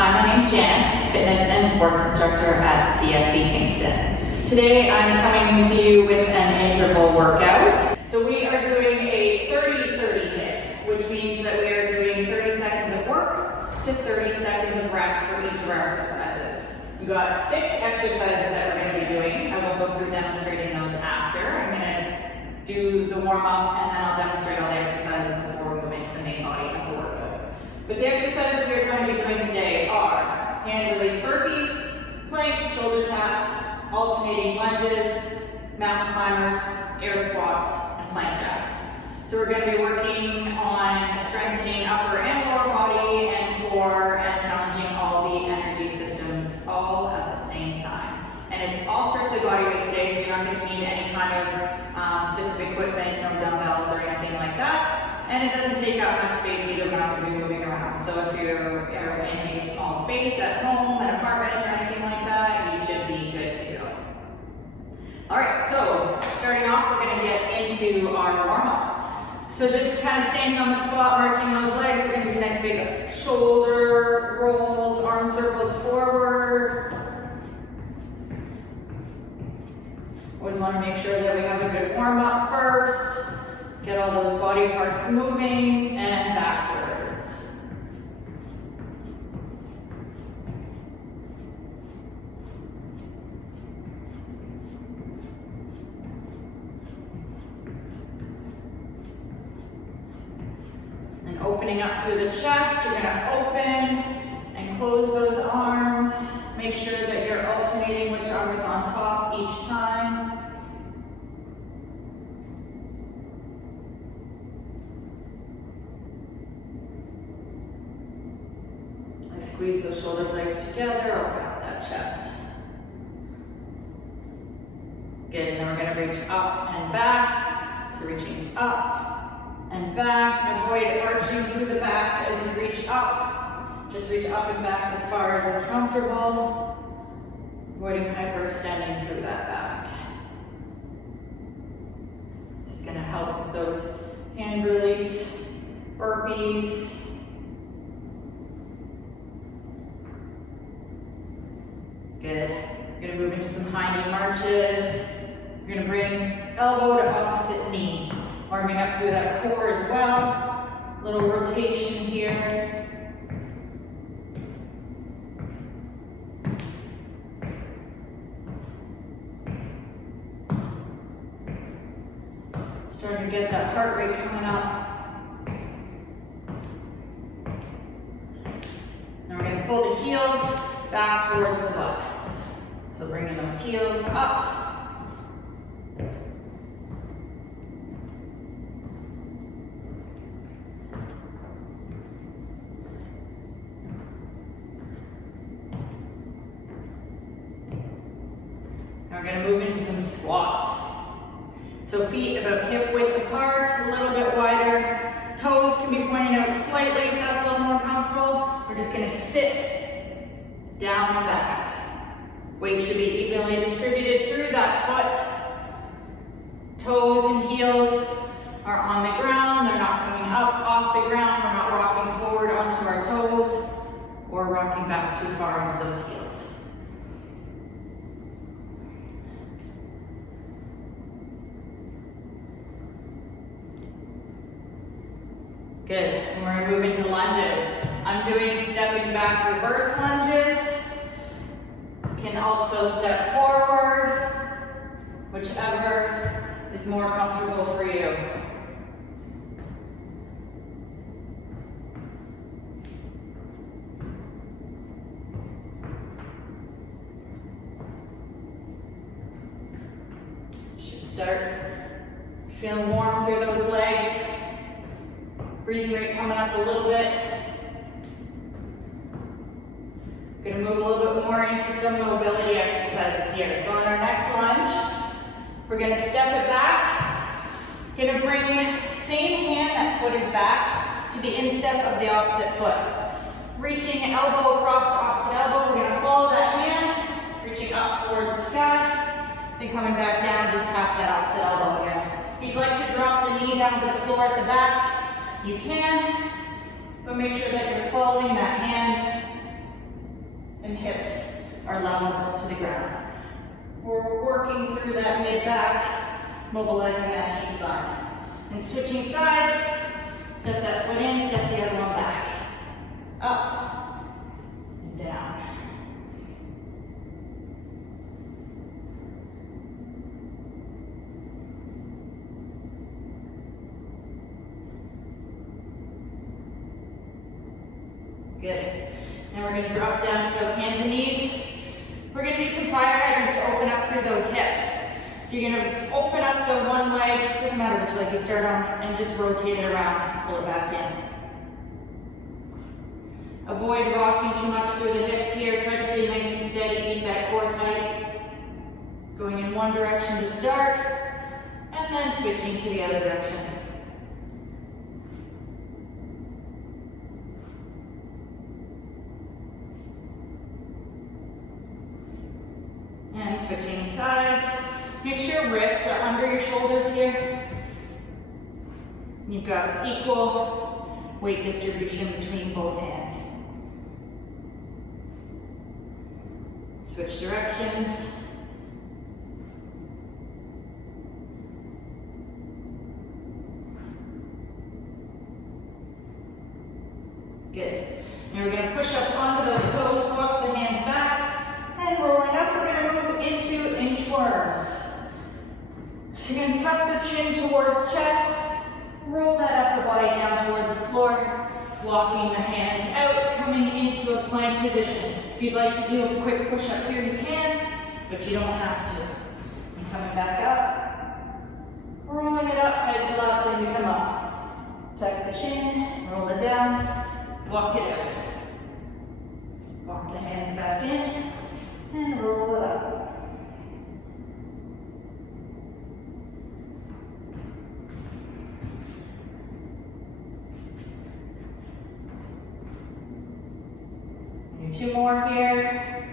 Hi, my name's Janice, fitness and sports instructor at CFB Kingston. Today I'm coming to you with an interval workout. So we are doing a 30-30 HIIT, which means that we are doing 30 seconds of work to 30 seconds of rest for each of our exercises. We've got 6 exercises that we're going to be doing. I will go through demonstrating those after. I'm going to do the warm-up and then I'll demonstrate all the exercises before we move into the main body of the workout. But the exercises we are going to be doing today are hand release burpees, plank, shoulder taps, alternating lunges, mountain climbers, air squats, and plank jacks. So we're going to be working on strengthening upper and lower body and core and challenging all the energy systems all at the same time. And it's all strictly body weight today, so you're not going to need any kind of specific equipment, no dumbbells or anything like that. And it doesn't take up much space either. We're not going to be moving around. So if you're in a small space at home, an apartment, or anything like that, you should be good to go. All right, so starting off, we're going to get into our warm-up. So just kind of standing on the spot, marching those legs. We're going to do nice big shoulder rolls, arm circles forward. Always want to make sure that we have a good warm-up first. Get all those body parts moving and backwards. And opening up through the chest, you're going to open and close those arms. Make sure that you're alternating which arm is on top each time. Squeeze those shoulder blades together, open up that chest. Good, and then we're going to reach up and back. So reaching up and back. Avoid arching through the back as you reach up. Just reach up and back as far as is comfortable. Avoiding hyperextending through that back. This is going to help with those hand release burpees. Good. You're going to move into some high knee marches. You're going to bring elbow to opposite knee. Warming up through that core as well. Little rotation here. Starting to get that heart rate coming up. Now we're going to pull the heels back towards the butt. So bringing those heels up. Now we're going to move into some squats. So feet about hip width apart, a little bit wider. Toes can be pointing out slightly if that's a little more comfortable. We're just going to sit down and back. Weight should be evenly distributed through that foot. Toes and heels are on the ground. They're not coming up off the ground. We're not rocking forward onto our toes or rocking back too far into those heels. Good. And we're going to move into lunges. I'm doing stepping back reverse lunges. You can also step forward, whichever is more comfortable for you. Should start feeling warm through those legs. Breathing rate coming up a little bit. Going to move a little bit more into some mobility exercises here. So on our next lunge, we're going to step it back. Going to bring same hand, that foot is back, to the instep of the opposite foot. Reaching elbow across to opposite elbow. We're going to follow that hand, reaching up towards the sky. Then coming back down, just tap that opposite elbow again. If you'd like to drop the knee down to the floor at the back, you can, but make sure that you're following that hand and hips are level to the ground. We're working through that mid-back, mobilizing that T-spine. And switching sides, step that foot in, step the other one back. Up and down. Good. Now we're going to drop down to those hands and knees. We're going to do some fire hydrants to open up through those hips. So you're going to open up the one leg, doesn't matter which leg you start on, and just rotate it around, pull it back in. Avoid rocking too much through the hips here. Try to stay nice and steady, keep that core tight. Going in one direction to start, and then switching to the other direction. And switching sides. Make sure wrists are under your shoulders here. You've got equal weight distribution between both hands. Switch directions. Good. Now we're going to push up onto those toes, walk the hands back, and rolling up, we're going to move into inchworms. So you're going to tuck the chin towards chest, roll that upper body down towards the floor, walking the hands out, coming into a plank position. If you'd like to do a quick push up here, you can, but you don't have to. And coming back up, rolling it up, head's the last thing to come up. Tuck the chin, roll it down, walk it out. Walk the hands back in, and roll it up. Two more here.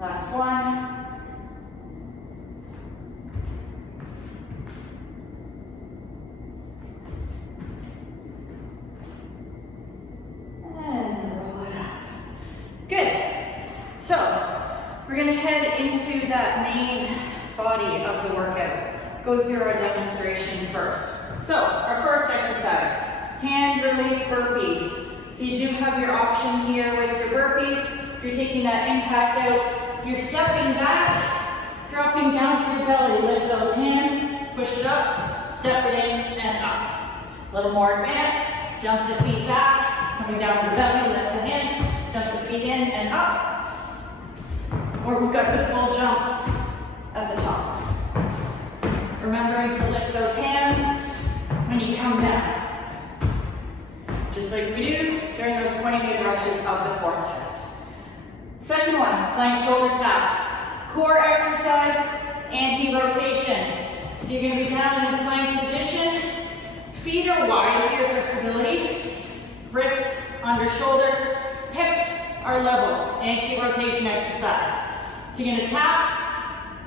Last one. And roll it up. Good. So, we're going to head into that main body of the workout. Go through our demonstration first. So, our first exercise, hand release burpees. So you do have your option here with your burpees. You're taking that impact out. You're stepping back, dropping down to your belly. Lift those hands, push it up, step it in and up. A little more advanced, jump the feet back, coming down to the belly, lift the hands, jump the feet in and up. Or we've got the full jump at the top. Remembering to lift those hands when you come down. Just like we do during those 20-meter rushes of the force test. Second one, plank shoulder taps. Core exercise, anti-rotation. So you're going to be down in the plank position. Feet are wide here for stability. Wrists under shoulders. Hips are level. Anti-rotation exercise. So you're going to tap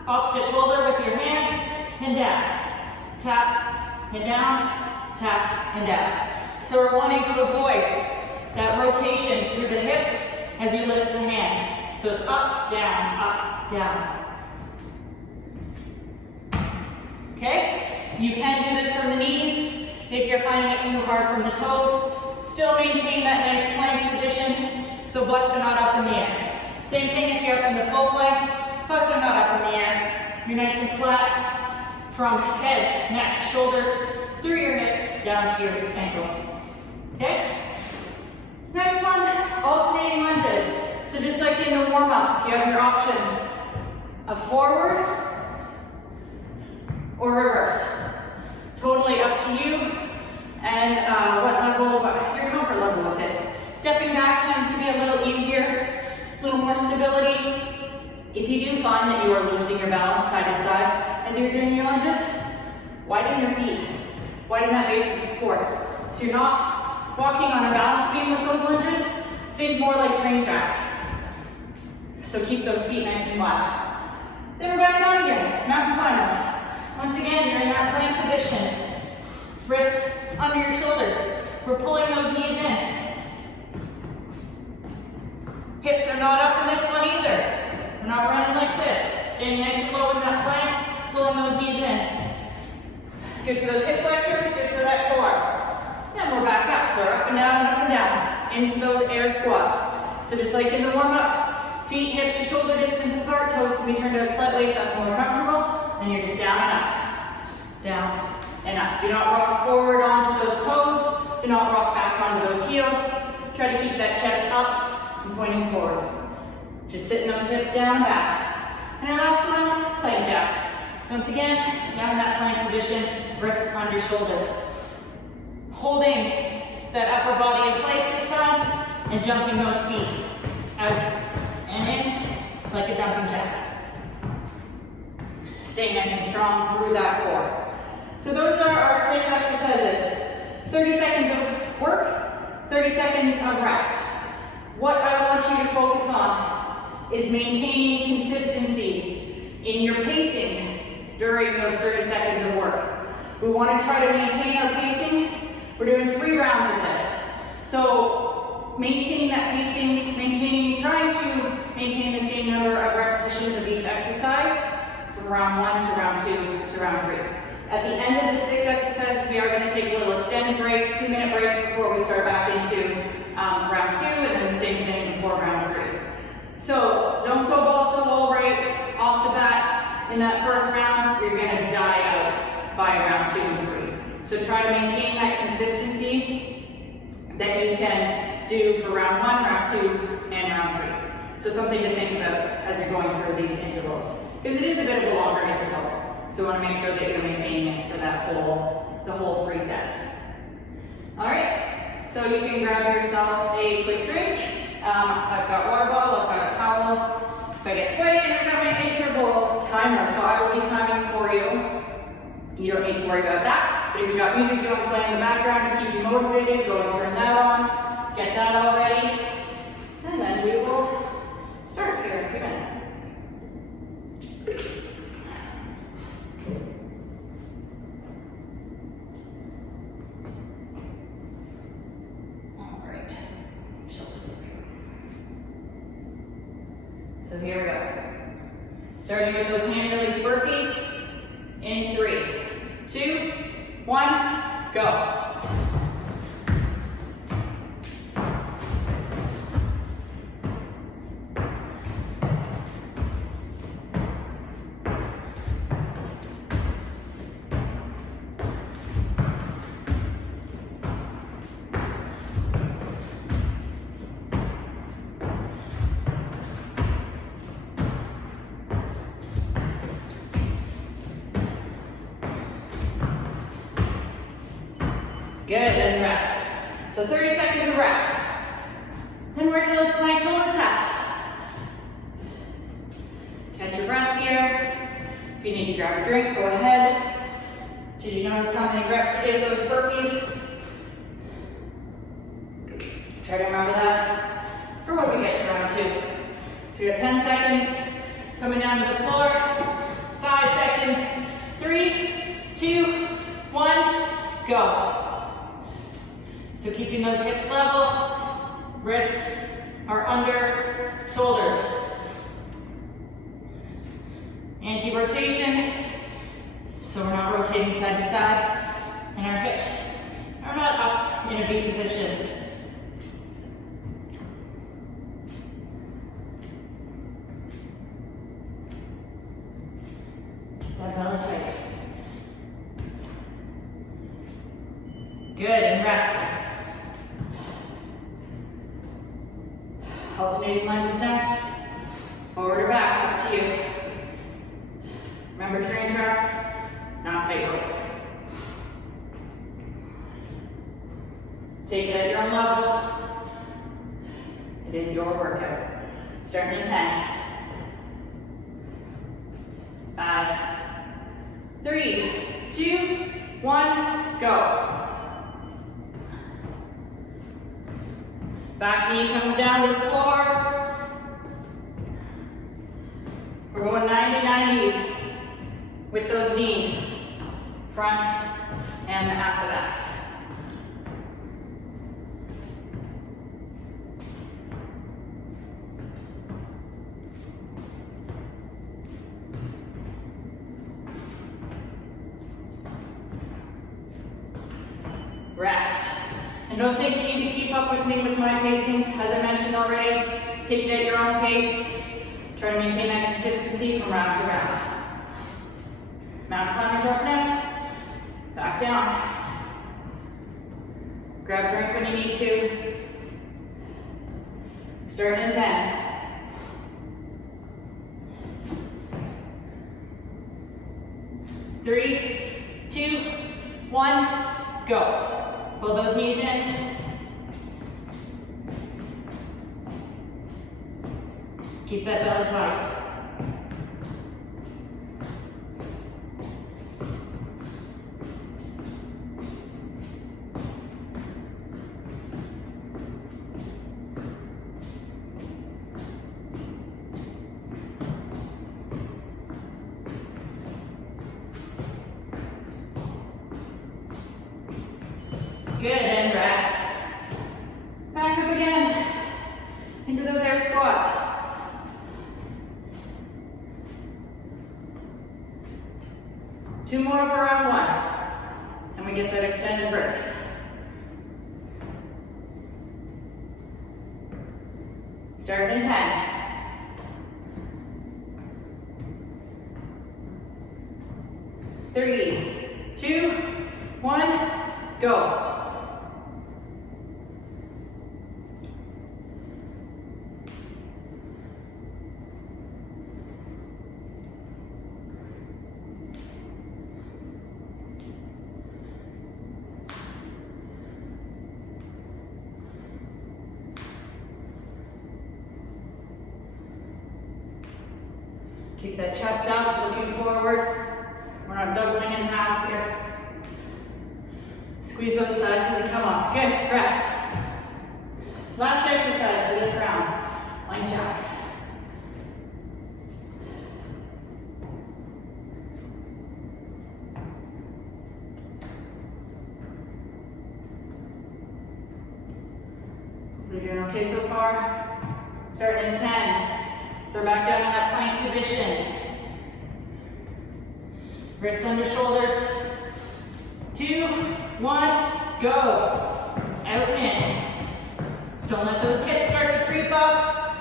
opposite shoulder with your hand and down. Tap and down, tap and down. So we're wanting to avoid that rotation through the hips as you lift the hand. So it's up, down, down. Okay? You can do this from the knees if you're finding it too hard from the toes. Still maintain that nice plank position so butts are not up in the air. Same thing if you're up in the full plank, butts are not up in the air. You're nice and flat from head, neck, shoulders, through your hips, down to your ankles. Okay? Next one, alternating lunges. So just like in the warm-up, you have your option of forward or reverse. Totally up to you and what level, your comfort level with it. Stepping back tends to be a little easier, a little more stability. If you do find that you are losing your balance side to side as you're doing your lunges, widen your feet. Widen that base of support. So you're not walking on a balance beam with those lunges. Think more like train tracks. So keep those feet nice and wide. Then we're back down again. Mountain climbers. Once again, you're in that under your shoulders. We're pulling those knees in. Hips are not up in this one either. We're not running like this. Staying nice and low in that plank, pulling those knees in. Good for those hip flexors, good for that core. And we're back up, so we're up and down, into those air squats. So just like in the warm-up, feet hip to shoulder distance apart, toes can be turned out slightly if that's more comfortable, and you're just down and up, down and up. Do not rock forward onto those toes, do not rock back onto those heels. Try to keep that chest up and pointing forward. Just sitting those hips down and back. And our last one is plank jacks. So once again, down in that plank position, wrists under shoulders. Holding that upper body in place this time, and jumping those feet out and in like a jumping jack. Stay nice and strong through that core. So those are our 6 exercises. 30 seconds of work, 30 seconds of rest. What I want you to focus on is maintaining consistency in your pacing during those 30 seconds of work. We want to try to maintain our pacing. We're doing 3 rounds of this. So maintaining that pacing, trying to maintain the same number of repetitions of each exercise from round 1 to round 2 to round 3. At the end of the 6 exercises, we are going to take a little extended break, 2-minute break before we start back into round 2, and then the same thing before round 3. So don't go balls to the wall right off the bat in that first round. You're going to die out by round 2 and 3. So try to maintain that consistency that you can do for round 1, round 2, and round 3. So something to think about as you're going through these intervals, because it is a bit of a longer interval. So we want to make sure that you're maintaining it for the whole 3 sets. All right, so you can grab yourself a quick drink. I've got a water bottle, I've got a towel. If I get sweaty, and I've got my interval timer, so I will be timing for you. You don't need to worry about that. But if you've got music you want to play in the background to keep you motivated, go and turn that on. Get that all ready. And then we will start here in a few minutes. All right. So here we go. Starting with those hand release burpees in 3, 2, 1, go. Good, and rest. So 30 seconds of rest. Then we're into those plank shoulder taps. Catch your breath here. If you need to grab a drink, go ahead. Did you notice how many reps you did of those burpees? Try to remember that for when we get to round 2. So you got 10 seconds. Coming down to the floor. 5 seconds. 3, 2, 1, go. So keeping those hips level, wrists are under shoulders. Anti-rotation, so we're not rotating side to side, and our hips are not up in a V position. Keep that belly tight. Good, and rest. Alternating lunges next. Forward or back, up to you. Remember train tracks, not tightrope. Take it at your own level. It is your workout. Starting in 10. 5, 3, 2, 1, go. Back knee comes down to the floor. We're going 90-90 with those knees, front and at the back. rest. And don't think you need to keep up with me with my pacing. As I mentioned already, take it at your own pace. Try to maintain that consistency from round to round. Mountain climbers are up next. Back down. Grab a drink when you need to. Starting in 10. 3, 2, 1, go. Pull those knees in. Keep that belly tight. Good, and rest. Back up again into those air squats. Two more for round one, and we get that extended break. Starting in 10. 3, 2, 1, go. Keep that chest up, looking forward. We're not doubling in half here. Squeeze those thighs as you come up. Good, rest. Last exercise for this round, plank jacks. We're doing okay so far. Starting in 10. So we're back down in that plank position. Wrists under shoulders. 2, 1, go. Out and in. Don't let those hips start to creep up.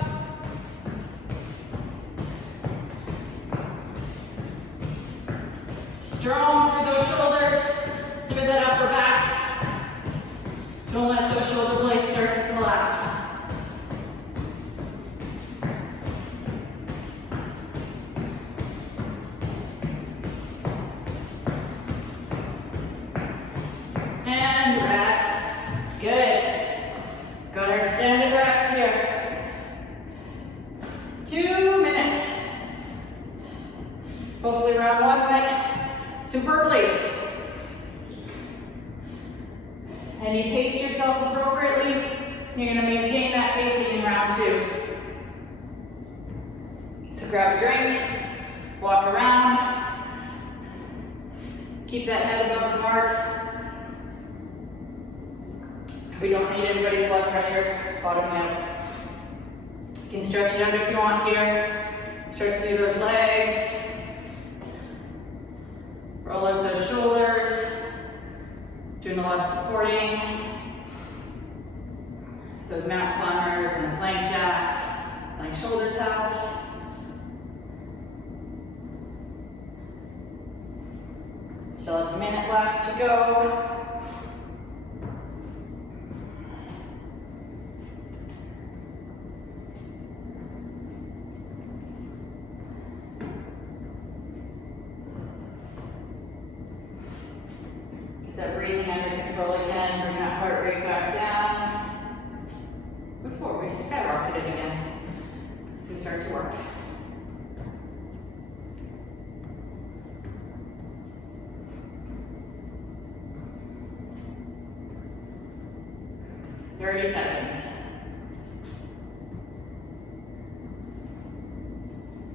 Strong through those shoulders. Give it that upper back. Don't let those shoulder blades start to collapse. And rest. Good. Got our extended rest here. 2 minutes. Hopefully round one went superbly. And you paced yourself appropriately. You're going to maintain that pacing in round two. So grab a drink, walk around. Keep that head above the heart. We don't need anybody's blood pressure, bottom out. You can stretch it out if you want here. Stretch through those legs. Roll out those shoulders. Doing a lot of supporting. Those mountain climbers and the plank jacks, plank shoulder taps. Still have a minute left to go. That breathing under control again, bring that heart rate back down. Before we skyrocket it again as we start to work. "30 seconds.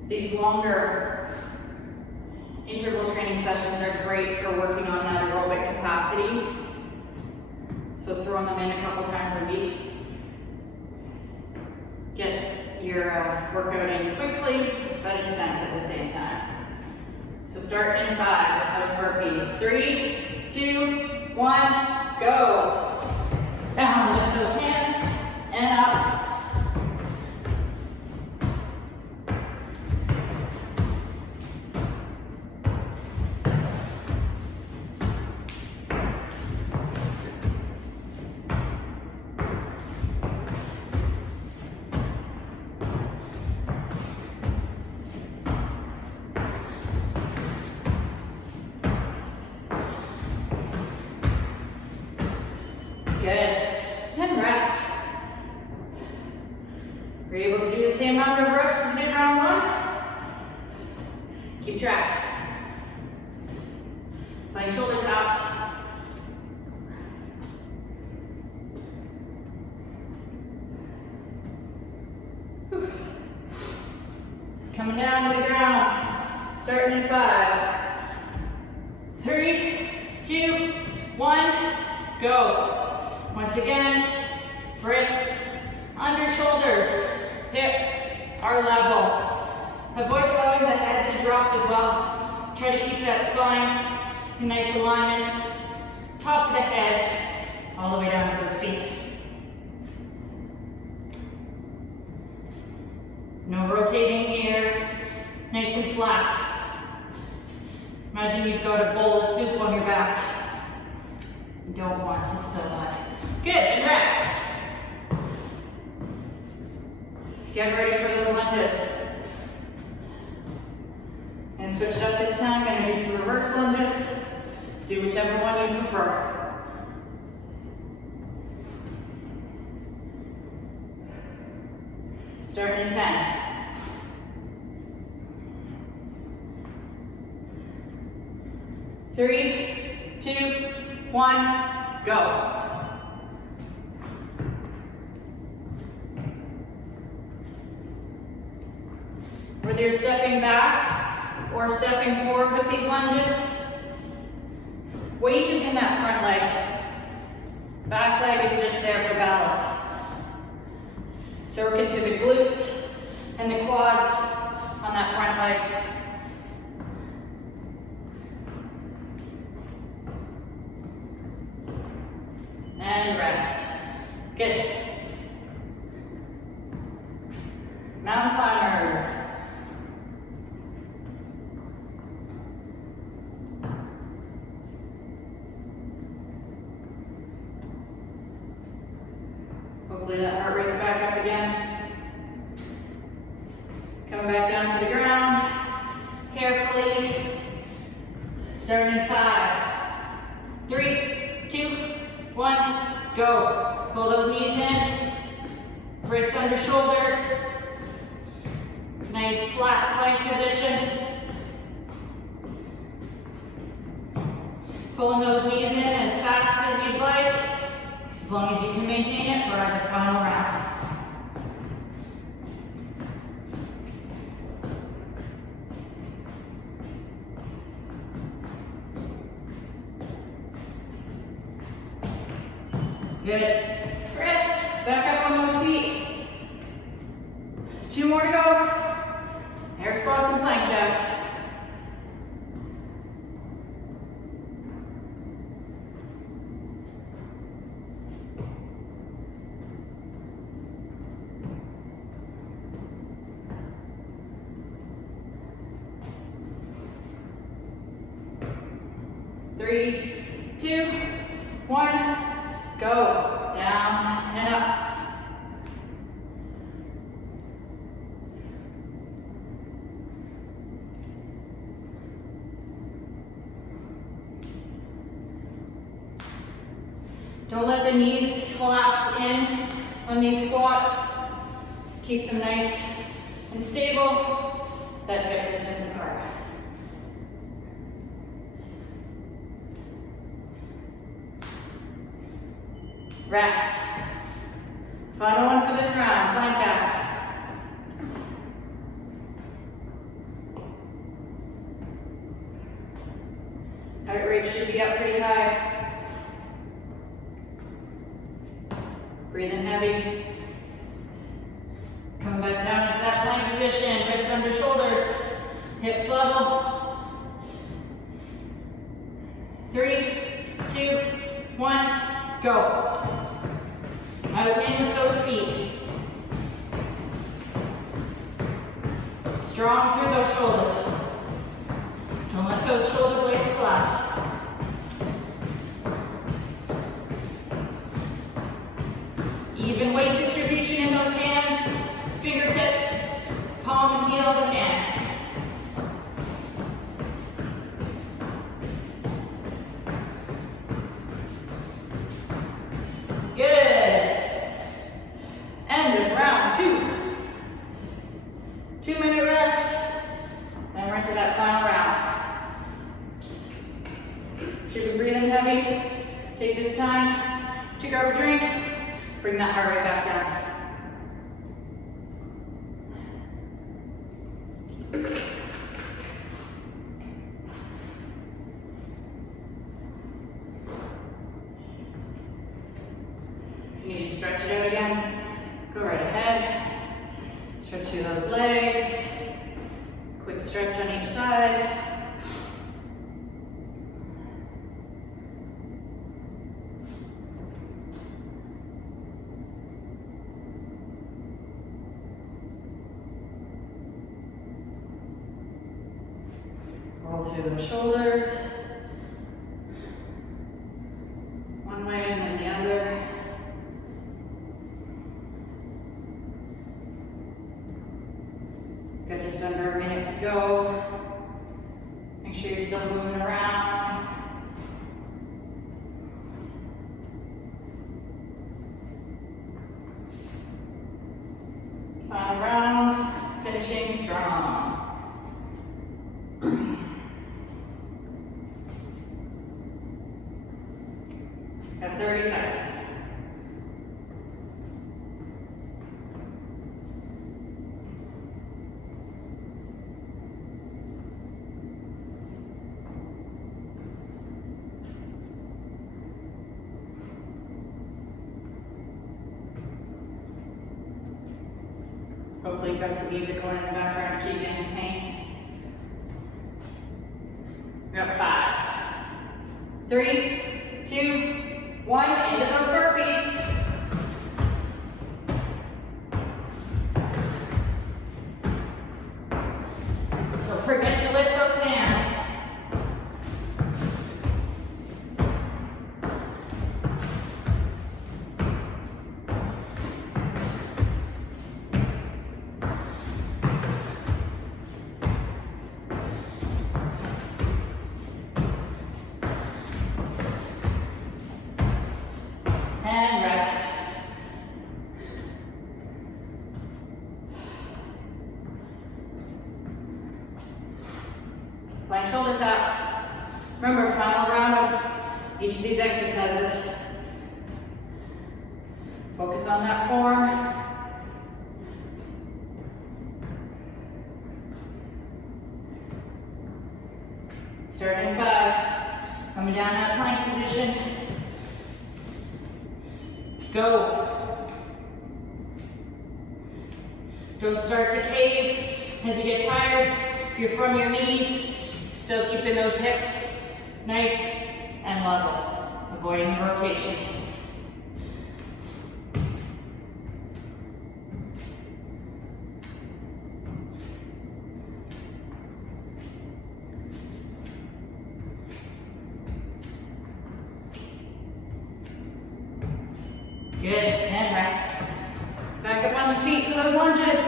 These longer interval training sessions are great for working on that aerobic capacity. So throwing them in a couple times a week. Get your workout in quickly, but intense at the same time. So start in 5 with those burpees. 3, 2, 1, go. Down, lift those hands, and up. Good. And rest. We're able to do the same amount of reps as we did round one. Keep track. Playing shoulder taps. Whew. Coming down to the ground. Starting in 5. 3, 2, 1, go. Once again, wrists under shoulders, hips are level. Avoid allowing the head to drop as well. Try to keep that spine in nice alignment. Top of the head, all the way down to those feet. No rotating here, nice and flat. Imagine you've got a bowl of soup on your back. You don't want to spill that. Good, and rest. Get ready for those lunges. And switch it up this time. I'm going to do some reverse lunges. Do whichever one you prefer. Starting in 10. 3, 2, 1, go. Whether you're stepping back or stepping forward with these lunges, weight is in that front leg. Back leg is just there for balance. So working through the glutes and the quads on that front leg. And rest. Good. Mountain climbers. Hopefully that heart rate's back up again. Coming back down to the ground, carefully. Starting in 5, 3, 2, 1, go. Pull those knees in, wrists under shoulders. Nice flat plank position. Pulling those knees in as fast as you'd like, as long as you can maintain it for the final round. Good. Rest. Back up on those feet. 2 more to go. Air squats and plank jacks. Three, 2, 1, go. Down and up. Don't let the knees collapse in on these squats. Keep them nice and stable, that hip distance apart. Rest. Final one for this round, plank jacks. Heart rate should be up pretty high. Breathing heavy. Come back down into that plank position, wrists under shoulders, hips level. 3, 2, 1. Go. Out in with those feet. Strong through those shoulders. Don't let those shoulder blades collapse. Even weight distribution in those hands, fingertips, palm and heel of the hand. Good. End of round 2. 2-minute rest. Then we're into that final round. Should be breathing heavy. Take this time to grab a drink. Bring that heart rate back down. If you need to stretch it out again, go right ahead. Stretch through those legs. Quick stretch on each side. Roll through those shoulders. One way and then the other. Got just under a minute to go. Make sure you're still moving around. Final round, finishing strong. Got 30 seconds. Hopefully you've got some music going in the background to keep you entertained. We're up 5, 3, 2, 1, into those burpees. Don't forget to lift those hands. And rest. Plank shoulder taps. Remember, final round of each of these exercises. Focus on that form. Starting in 5. Coming down that plank position. Go. Don't start to cave as you get tired. If you're from your knees, still keeping those hips nice and level, avoiding the rotation. Good, and rest. Back up on the feet for those lunges.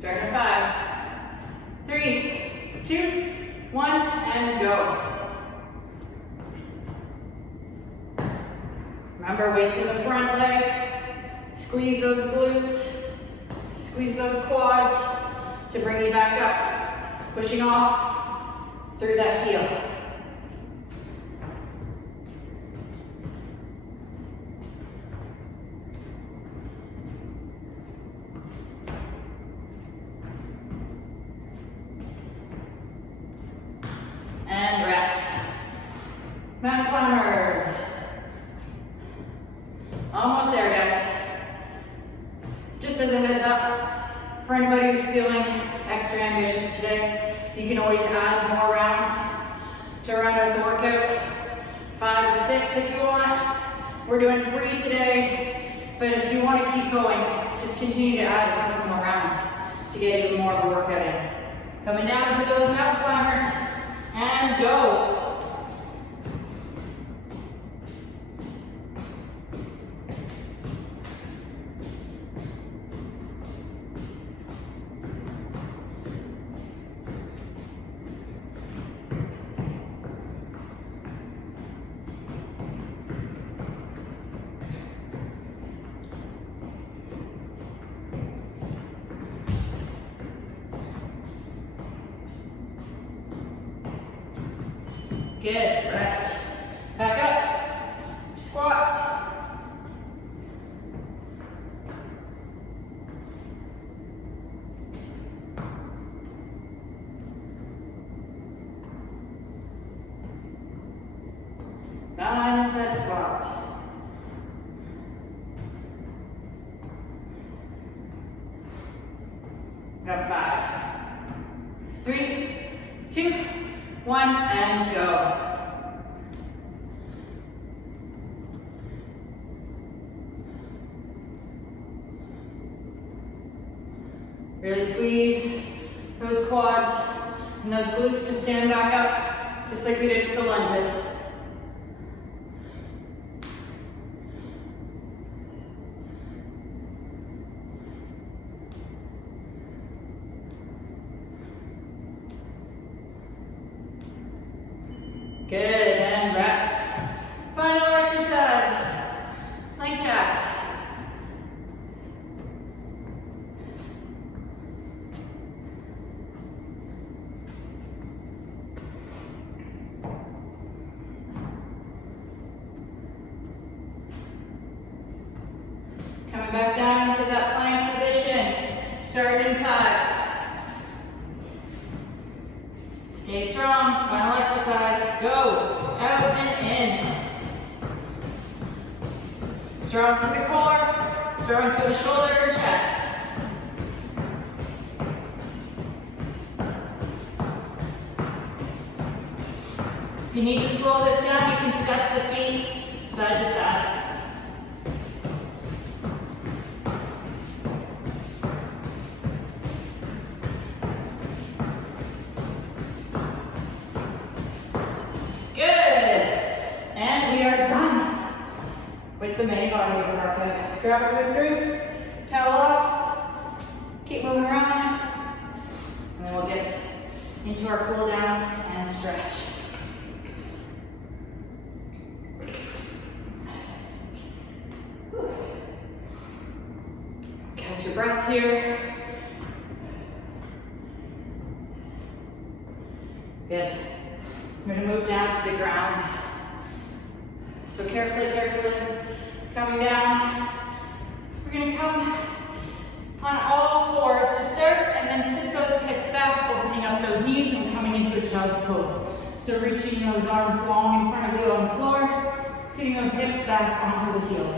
Start in 5, 3, 2, 1, and go. Remember, weights in the front leg. Squeeze those glutes. Squeeze those quads to bring you back up. Pushing off through that heel. finish today. You can always add more rounds to round out the workout. 5 or 6 if you want. We're doing 3 today, but if you want to keep going, just continue to add a couple more rounds to get even more of a workout in. Coming down to those mountain climbers, and go. Good, rest. Back up, squats. Nine set of squats. Got 5, 3, 2, 1, and go. Really squeeze those quads and those glutes to stand back up, just like we did with the lunges. Good, and rest. Final exercise, plank jacks. Coming back down to that plank position, starting 5. Stay strong, final exercise, go, out and in. Strong through the core, strong through the shoulder and chest. If you need to slow this down, you can step the feet side to side. With the main body of the workout. Grab a quick drink, towel off, keep moving around, and then we'll get into our cool down and stretch. Catch your breath here. Good. We're going to move down to the ground. So carefully, coming down. We're going to come on all fours to start, and then sit those hips back, opening up those knees and coming into a child's pose. So reaching those arms long in front of you on the floor, sitting those hips back onto the heels.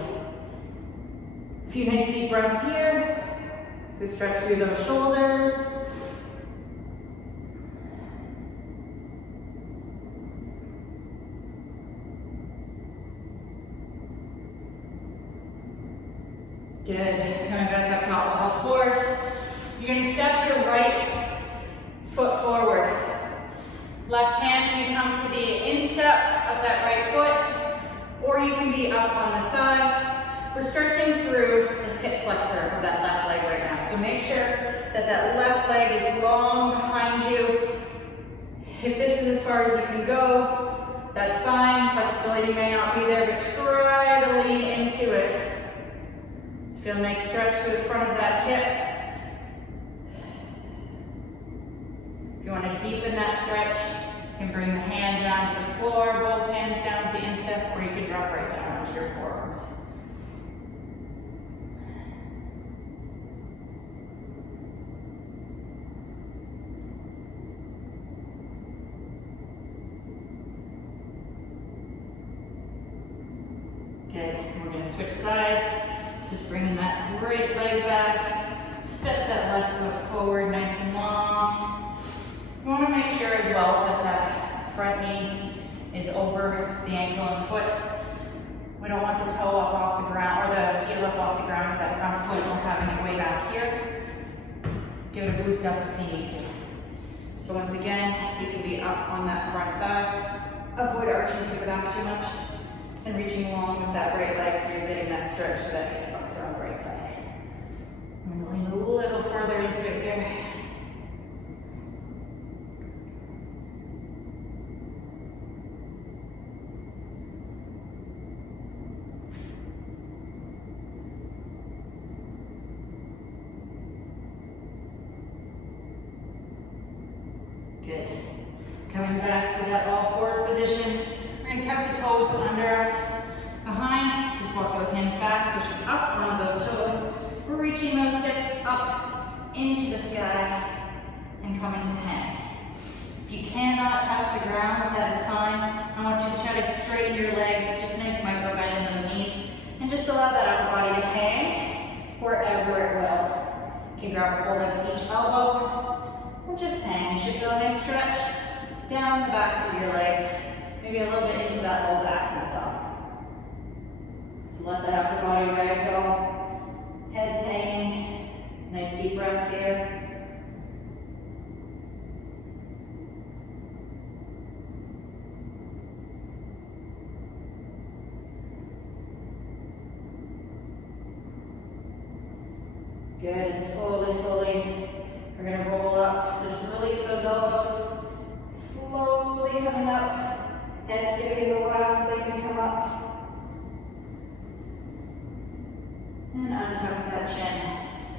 A few nice deep breaths here. So stretch through those shoulders. Good, coming back up top all fours. You're going to step your right foot forward. Left hand can come to the instep of that right foot, or you can be up on the thigh. We're stretching through the hip flexor of that left leg right now. So make sure that that left leg is long behind you. If this is as far as you can go, that's fine. Flexibility may not be there, but try to lean into it. Feel a nice stretch through the front of that hip. If you want to deepen that stretch, you can bring the hand down to the floor, both hands down to the instep, or you can drop right down onto your forearms. Good, we're going to switch sides. Just bringing that right leg back, step that left foot forward nice and long. You want to make sure as well that that front knee is over the ankle and foot. We don't want the toe up off the ground, or the heel up off the ground with that front foot and having it way back here. Give it a boost up if you need to. So once again, you can be up on that front thigh. Avoid arching through the back too much and reaching long with that right leg so you're getting that stretch so that hip flexor on the right side. And lean a little further into it here. Good. Coming back to that all fours position. We're going to tuck the toes under us behind. Just walk those hands back, pushing up onto those toes. We're reaching those hips up into the sky and coming to hang. If you cannot touch the ground, that is fine. I want you to try to straighten your legs, just nice micro bend in those knees, and just allow that upper body to hang wherever it will. You can grab a hold of each elbow. Or just hang. You should feel a nice stretch down the backs of your legs. Maybe a little bit into that low back as well. So let that upper body ragdoll. Head's hanging. Nice deep breaths here. Good, and slowly, we're going to roll up. So just release those elbows. Slowly coming up. Head's going to be the last thing to come up. And untuck that chin.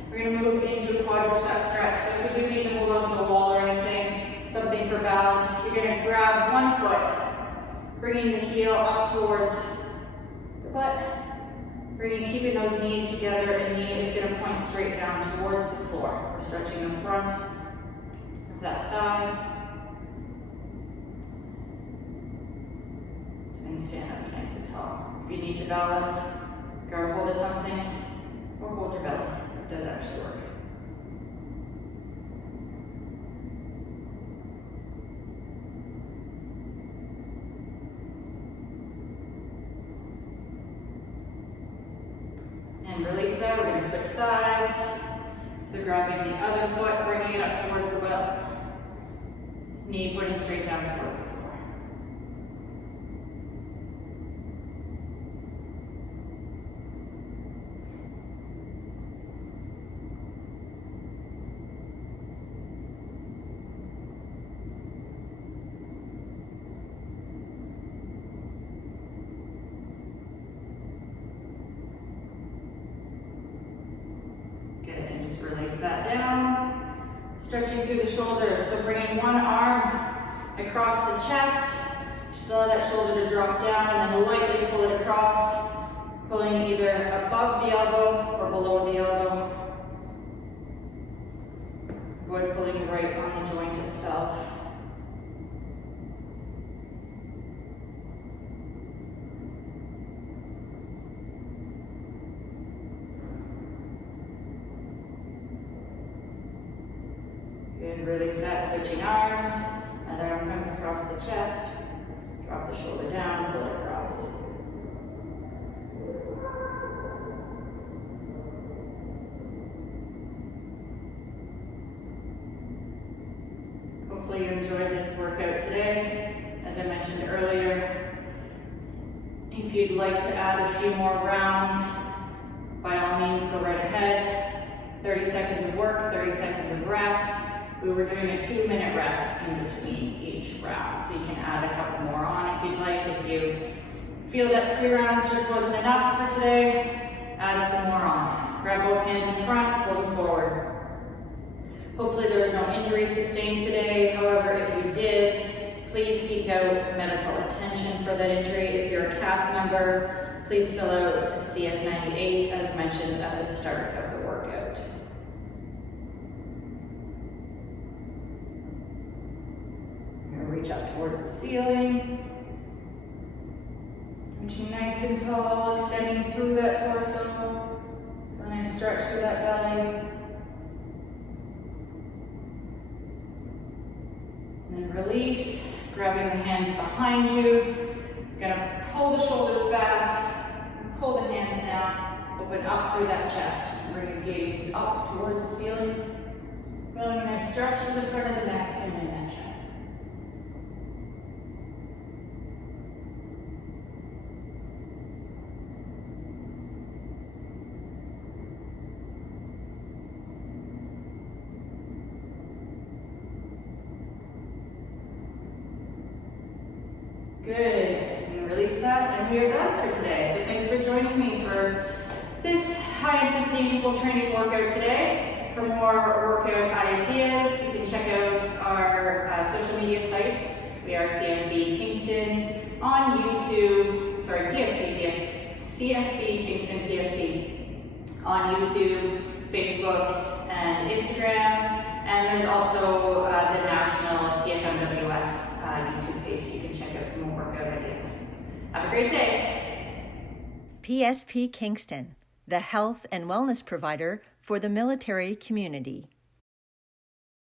We're going to move into a quadricep stretch. So if you do need to hold onto a wall or anything, something for balance, you're going to grab one foot, bringing the heel up towards the butt. Keeping those knees together, and knee is going to point straight down towards the floor. We're stretching the front of that thigh. And stand up nice and tall. If you need to balance, grab a hold of something, or hold your belly. It does actually work. And release that. We're going to switch sides. So grabbing the other foot, bringing it up towards the butt. Knee pointing straight down towards the floor. Just release that down. Stretching through the shoulders. So bringing one arm across the chest. Just allow that shoulder to drop down and then lightly pull it across. Pulling either above the elbow or below the elbow. Avoid pulling right on the joint itself. Good, release that, switching arms. Other arm comes across the chest. Drop the shoulder down, pull it across. Hopefully you enjoyed this workout today. As I mentioned earlier, if you'd like to add a few more rounds, by all means go right ahead. 30 seconds of work, 30 seconds of rest. We were doing a 2-minute rest in between each round, so you can add a couple more on if you'd like. If you feel that 3 rounds just wasn't enough for today, add some more on. Grab both hands in front, pull them forward. Hopefully there was no injury sustained today. However, if you did, please seek out medical attention for that injury. If you're a CAF member, please fill out a CF98 as mentioned at the start of the workout. Reach up towards the ceiling. Reaching nice and tall, extending through that torso. A nice stretch through that belly. And then release, grabbing the hands behind you. You're gonna pull the shoulders back, pull the hands down, open up through that chest. Bring your gaze up towards the ceiling. Feeling a nice stretch to the front of the neck and in that chest. Good, and release that, and we are done for today. So thanks for joining me for this high intensity interval training workout today. For more workout ideas, you can check out our social media sites. We are CFB Kingston on YouTube, CFB Kingston PSP on YouTube, Facebook, and Instagram. And there's also the national CFMWS YouTube page you can check out for more workout ideas. Have a great day. PSP Kingston, the health and wellness provider for the military community.